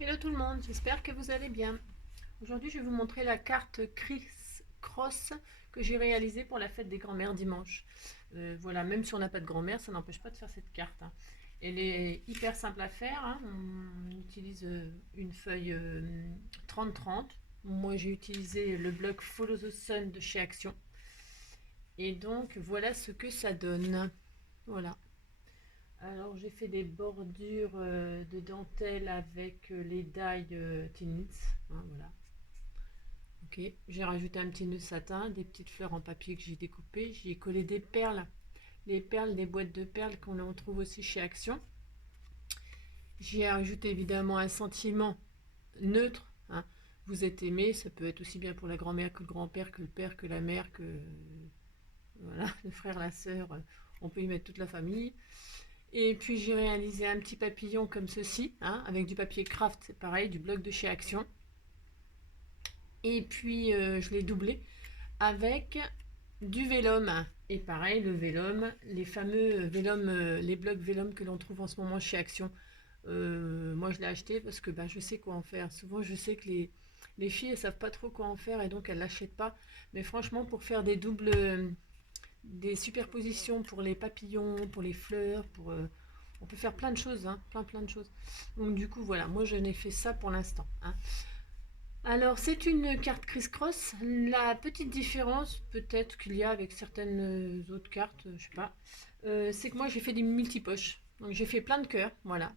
Hello tout le monde, j'espère que vous allez bien. Aujourd'hui, je vais vous montrer la carte Criss Cross que j'ai réalisée pour la fête des grands-mères dimanche. Voilà, même si on n'a pas de grand-mère, ça n'empêche pas de faire cette carte, hein. Elle est hyper simple à faire, hein. On utilise une feuille 30-30. Moi, j'ai utilisé le bloc Follow the Sun de chez Action. Et donc, voilà ce que ça donne. Voilà. Alors j'ai fait des bordures de dentelle avec les die Teenage, hein, voilà. Ok, j'ai rajouté un petit nœud satin, des petites fleurs en papier que j'ai découpées, j'y ai collé des perles, les perles, des boîtes de perles qu'on en trouve aussi chez Action. J'y ai rajouté évidemment un sentiment neutre, hein. Vous êtes aimé, ça peut être aussi bien pour la grand-mère que le grand-père, que le père, que la mère, que voilà, le frère, la sœur, on peut y mettre toute la famille. Et puis j'ai réalisé un petit papillon comme ceci, hein, avec du papier craft, c'est pareil, du bloc de chez Action. Et puis je l'ai doublé avec du vélum. Et pareil, le vélum, les fameux vélum, les blocs vélum que l'on trouve en ce moment chez Action. Moi je l'ai acheté parce que je sais quoi en faire. Souvent je sais que les filles elles savent pas trop quoi en faire et donc elles l'achètent pas. Mais franchement pour faire des doubles, des superpositions pour les papillons, pour les fleurs, on peut faire plein de choses, hein, plein de choses. Donc du coup voilà, moi je n'ai fait ça pour l'instant, hein. Alors c'est une carte criss-cross. La petite différence peut-être qu'il y a avec certaines autres cartes, je sais pas, c'est que moi j'ai fait des multipoches. Donc j'ai fait plein de cœurs, voilà,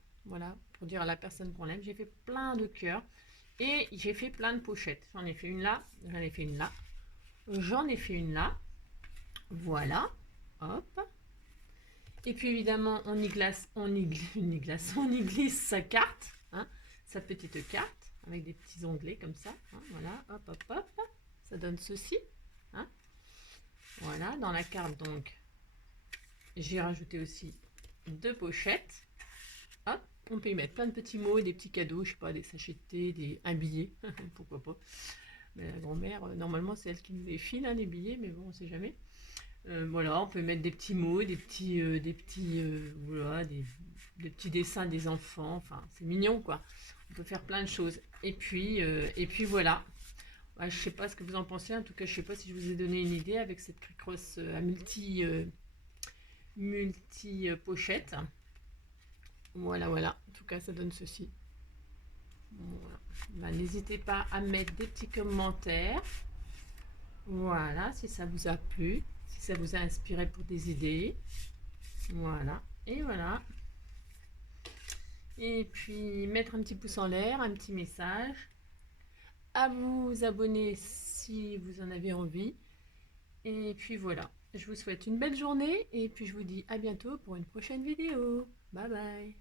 pour dire à la personne qu'on l'aime. J'ai fait plein de cœurs et j'ai fait plein de pochettes. J'en ai fait une là, j'en ai fait une là, j'en ai fait une là. Voilà, hop. Et puis évidemment, on y glace, on y glisse sa carte, hein, sa petite carte, avec des petits onglets comme ça, hein, voilà, hop, hop, hop, ça donne ceci, hein. Voilà, dans la carte donc, j'ai rajouté aussi deux pochettes, hop, on peut y mettre plein de petits mots, des petits cadeaux, je sais pas, des sachets de thé, un billet, pourquoi pas. Mais la grand-mère, normalement c'est elle qui nous les file, hein, les billets, mais bon, on sait jamais. Voilà, on peut mettre des petits mots, voilà, des petits dessins des enfants. Enfin, c'est mignon, quoi. On peut faire plein de choses. Et puis voilà. Ouais, je sais pas ce que vous en pensez. En tout cas, je sais pas si je vous ai donné une idée avec cette Criss-Cross à multi pochette. Voilà, voilà. En tout cas, ça donne ceci. Voilà. N'hésitez pas à mettre des petits commentaires. Voilà, si ça vous a plu, si ça vous a inspiré pour des idées. Voilà, et voilà. Et puis mettre un petit pouce en l'air, un petit message. À vous abonner si vous en avez envie. Et puis voilà, je vous souhaite une belle journée et puis je vous dis à bientôt pour une prochaine vidéo. Bye bye.